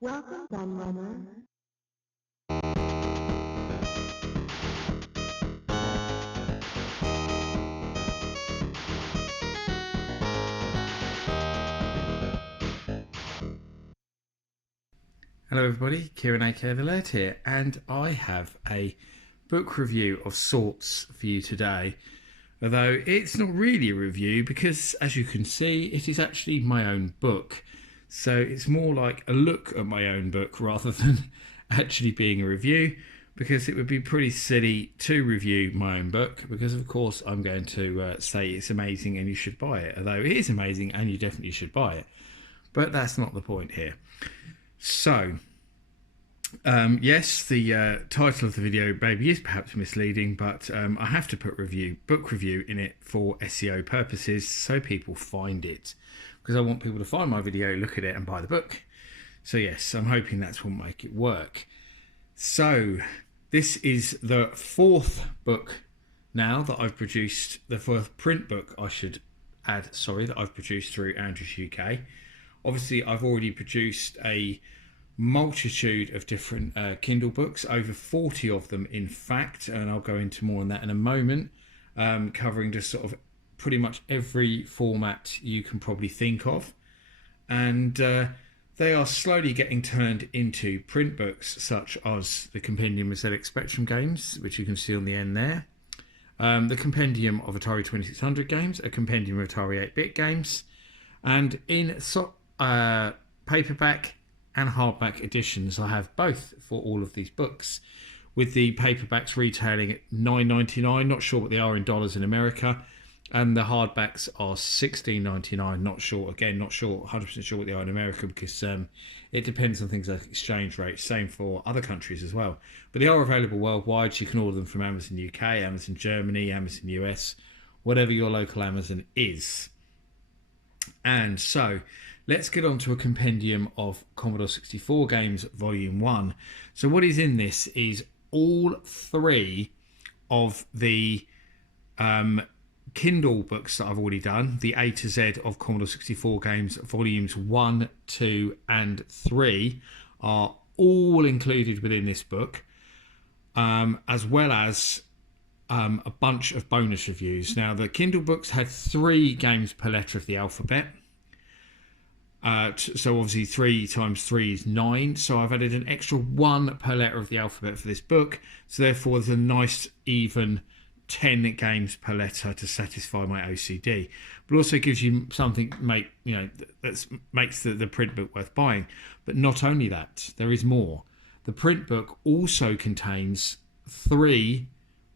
Welcome, Gunrunner. Hello everybody, Kieran aka The Laird here, and I have a book review of sorts for you today. Although it's not really a review because, as you can see, it is actually my own book. So it's more like a look at my own book rather than actually being a review, because it would be pretty silly to review my own book, because of course I'm going to say it's amazing and you should buy it. Although it is amazing and you definitely should buy it. But that's not the point here. So, yes, the title of the video maybe is perhaps misleading, but I have to put book review in it for SEO purposes, so people find it, because I want people to find my video, look at it, and buy the book. So yes, I'm hoping that's what will make it work. So this is the fourth book now that I've produced, the fourth print book I should add, sorry, that I've produced through Andrews UK. Obviously, I've already produced a multitude of different Kindle books, over 40 of them in fact, and I'll go into more on that in a moment, covering just sort of pretty much every format you can probably think of, and they are slowly getting turned into print books, such as the Compendium of ZX Spectrum games, which you can see on the end there, the Compendium of Atari 2600 games, a Compendium of Atari 8-bit games, and in paperback and hardback editions. I have both for all of these books, with the paperbacks retailing at $9.99, not sure what they are in dollars in America, and the hardbacks are $16.99, not sure, again not sure, 100% sure what they are in America, because it depends on things like exchange rates, same for other countries as well, but they are available worldwide, so you can order them from Amazon UK, Amazon Germany, Amazon US, whatever your local Amazon is. And so let's get on to a Compendium of Commodore 64 games, Volume 1. So what is in this is all three of the Kindle books that I've already done, the A to Z of Commodore 64 games, Volumes 1, 2 and 3 are all included within this book, as well as a bunch of bonus reviews. Now, the Kindle books had 3 games per letter of the alphabet. So obviously 3 times 3 is 9. So I've added an extra 1 per letter of the alphabet for this book. So therefore there's a nice even 10 games per letter to satisfy my OCD. But also gives you something that makes the print book worth buying. But not only that, there is more. The print book also contains 3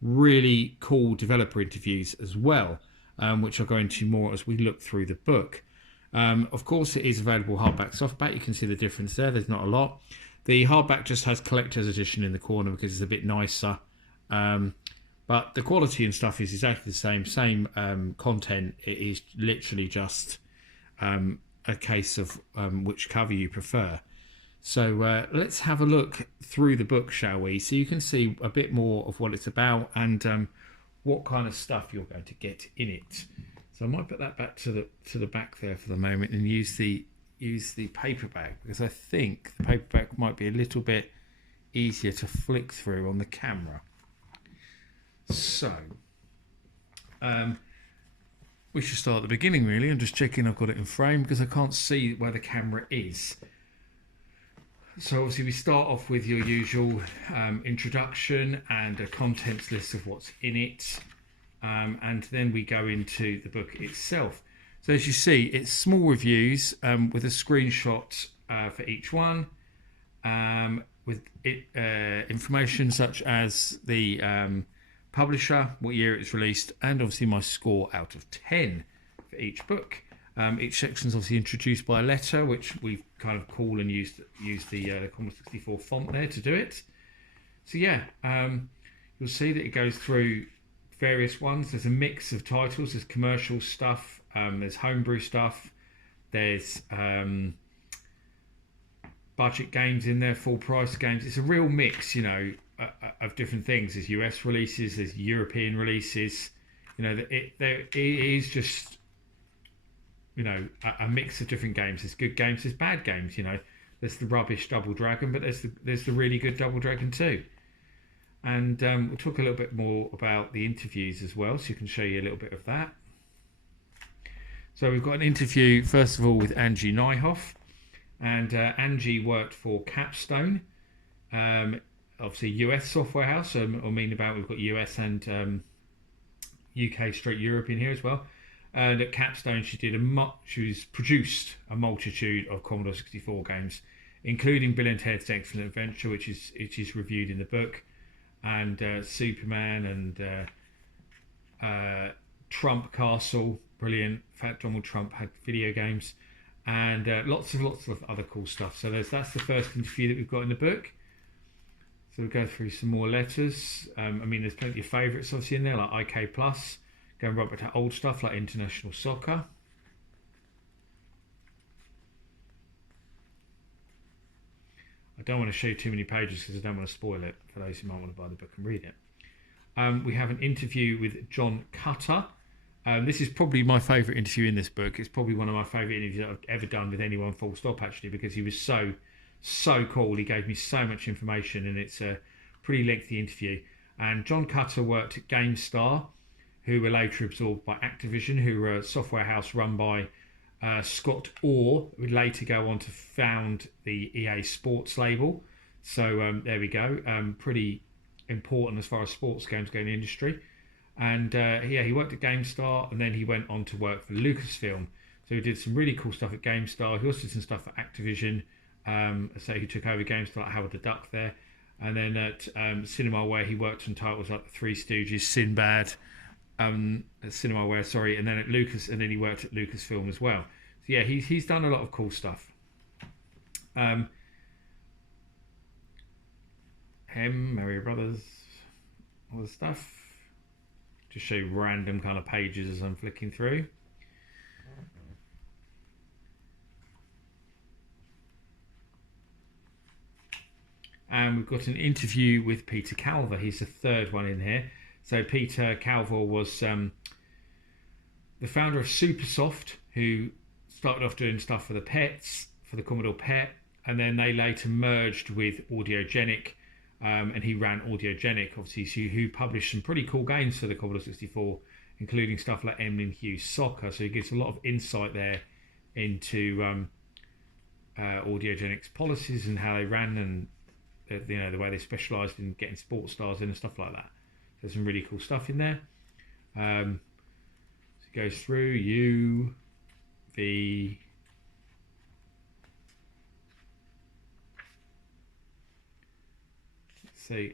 really cool developer interviews as well, which I'll go into more as we look through the book. Of course, it is available hardback, softback. You can see the difference there. There's not a lot. The hardback just has collector's edition in the corner because it's a bit nicer. But the quality and stuff is exactly the same content. It is literally just a case of which cover you prefer. So let's have a look through the book, shall we? So you can see a bit more of what it's about and what kind of stuff you're going to get in it. So I might put that back to the back there for the moment and use the paperback, because I think the paperback might be a little bit easier to flick through on the camera. So we should start at the beginning, really. I'm just checking I've got it in frame because I can't see where the camera is. So obviously we start off with your usual introduction and a contents list of what's in it, and then we go into the book itself. So as you see, it's small reviews with a screenshot for each one, with information such as the publisher, what year it was released, and obviously my score out of 10 for each book. Each section is obviously introduced by a letter, which we kind of call and use the Commodore 64 font there to do it. So yeah, you'll see that it goes through various ones. There's a mix of titles. There's commercial stuff, there's homebrew stuff, there's budget games in there, full price games. It's a real mix, of different things. There's US releases, there's European releases. It is just a mix of different games. There's good games, there's bad games. There's the rubbish Double Dragon, but there's the really good Double Dragon too. And we'll talk a little bit more about the interviews as well, so you can show you a little bit of that. So we've got an interview, first of all, with Angie Nyhoff. And Angie worked for Capstone, obviously US software house. So I mean about we've got US and UK straight Europe in here as well. And at Capstone, she produced a multitude of Commodore 64 games, including Bill and Ted's Excellent Adventure, which is reviewed in the book, and Superman and Trump Castle, brilliant. In fact, Donald Trump had video games, and lots of other cool stuff. So that's the first interview that we've got in the book. So we'll go through some more letters. I mean, there's plenty of favourites obviously in there, like IK Plus, going right back to old stuff like International Soccer. I don't want to show you too many pages because I don't want to spoil it for those who might want to buy the book and read it. We have an interview with John Cutter. This is probably my favourite interview in this book. It's probably one of my favourite interviews that I've ever done with anyone, full stop, actually, because he was so cool. He gave me so much information, and it's a pretty lengthy interview. And John Cutter worked at GameStar, who were later absorbed by Activision, who were a software house run by Scott Orr, who would later go on to found the EA Sports label. So there we go. Pretty important as far as sports games go in the industry. And he worked at GameStar, and then he went on to work for Lucasfilm. So he did some really cool stuff at GameStar. He also did some stuff for Activision. So he took over GameStar, like Howard the Duck there. And then at CinemaWare, he worked on titles like The Three Stooges, Sinbad, at CinemaWare, sorry, and then at Lucas, and then he worked at Lucasfilm as well. So yeah, he's done a lot of cool stuff. Mario Brothers, all the stuff. Just show you random kind of pages as I'm flicking through. And we've got an interview with Peter Calvert. He's the third one in here. So Peter Calvert was the founder of Supersoft, who started off doing stuff for the Pets, for the Commodore PET, and then they later merged with Audiogenic, and he ran Audiogenic, obviously, who published some pretty cool games for the Commodore 64, including stuff like Emlyn Hughes Soccer. So he gives a lot of insight there into Audiogenic's policies and how they ran, and the way they specialised in getting sports stars in and stuff like that. There's some really cool stuff in there. So it goes through U, V, so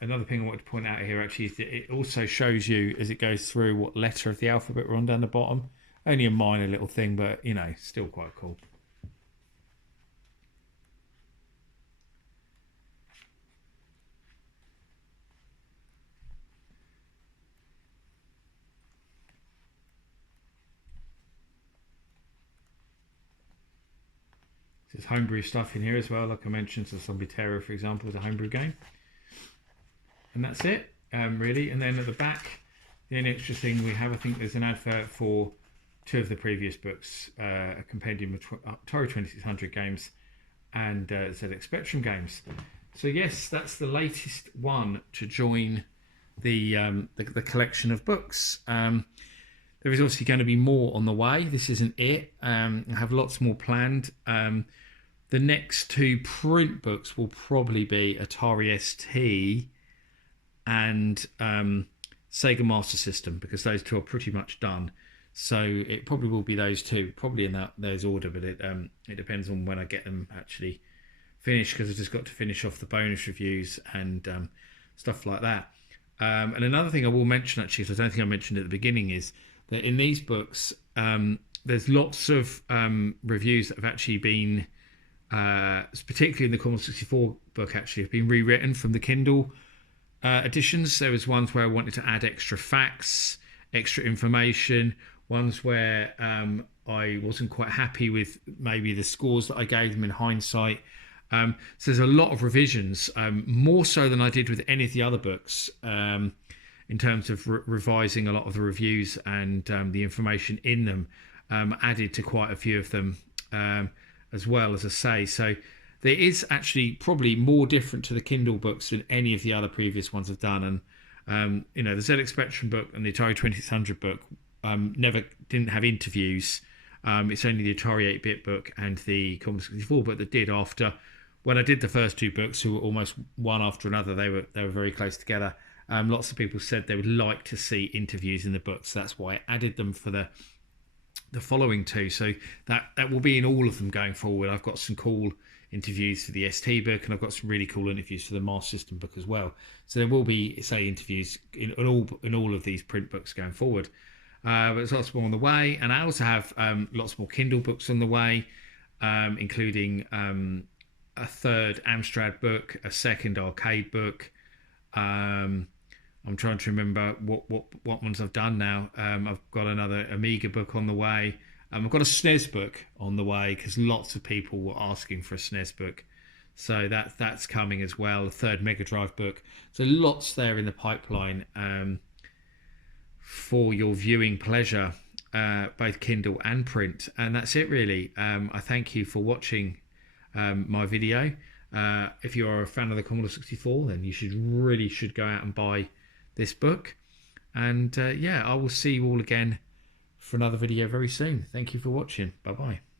another thing I wanted to point out here actually is that it also shows you as it goes through what letter of the alphabet we're on down the bottom. Only a minor little thing, but still quite cool. There's homebrew stuff in here as well, like I mentioned. So Zombie Terror, for example, is a homebrew game. And that's it, really. And then at the back, the only extra thing we have, I think there's an advert for two of the previous books, a compendium of Atari 2600 games and ZX Spectrum games. So yes, that's the latest one to join the collection of books. There is obviously going to be more on the way. This isn't it. I have lots more planned. The next two print books will probably be Atari ST and Sega Master System, because those two are pretty much done. So it probably will be those two, probably in those order, but it depends on when I get them actually finished, because I've just got to finish off the bonus reviews and stuff like that. And another thing I will mention, actually, because I don't think I mentioned at the beginning, is that in these books, there's lots of reviews that have actually been, particularly in the Commodore 64 book, actually, have been rewritten from the Kindle editions. There was ones where I wanted to add extra facts, extra information, ones where I wasn't quite happy with maybe the scores that I gave them in hindsight. So there's a lot of revisions, more so than I did with any of the other books, in terms of revising a lot of the reviews and the information in them, added to quite a few of them as well, as I say. So there is actually probably more different to the Kindle books than any of the other previous ones I've done. And you know, the ZX Spectrum book and the Atari 2600 book never didn't have interviews. It's only the Atari 8-bit book and the Commodore 64 book that did. After when I did the first two books, who were almost one after another, they were very close together. Lots of people said they would like to see interviews in the books. So that's why I added them for the following two. So that will be in all of them going forward. I've got some cool interviews for the ST book, and I've got some really cool interviews for the Master System book as well. So there will be, say, interviews in all of these print books going forward. But there's lots more on the way, and I also have lots more Kindle books on the way, including a third Amstrad book, a second arcade book. I'm trying to remember what ones I've done now. I've got another Amiga book on the way. I've got a SNES book on the way because lots of people were asking for a SNES book. So that's coming as well. A third Mega Drive book. So lots there in the pipeline for your viewing pleasure, both Kindle and print. And that's it really. I thank you for watching my video. If you are a fan of the Commodore 64, then you should go out and buy this book. And yeah, I will see you all again for another video very soon. Thank you for watching. Bye bye.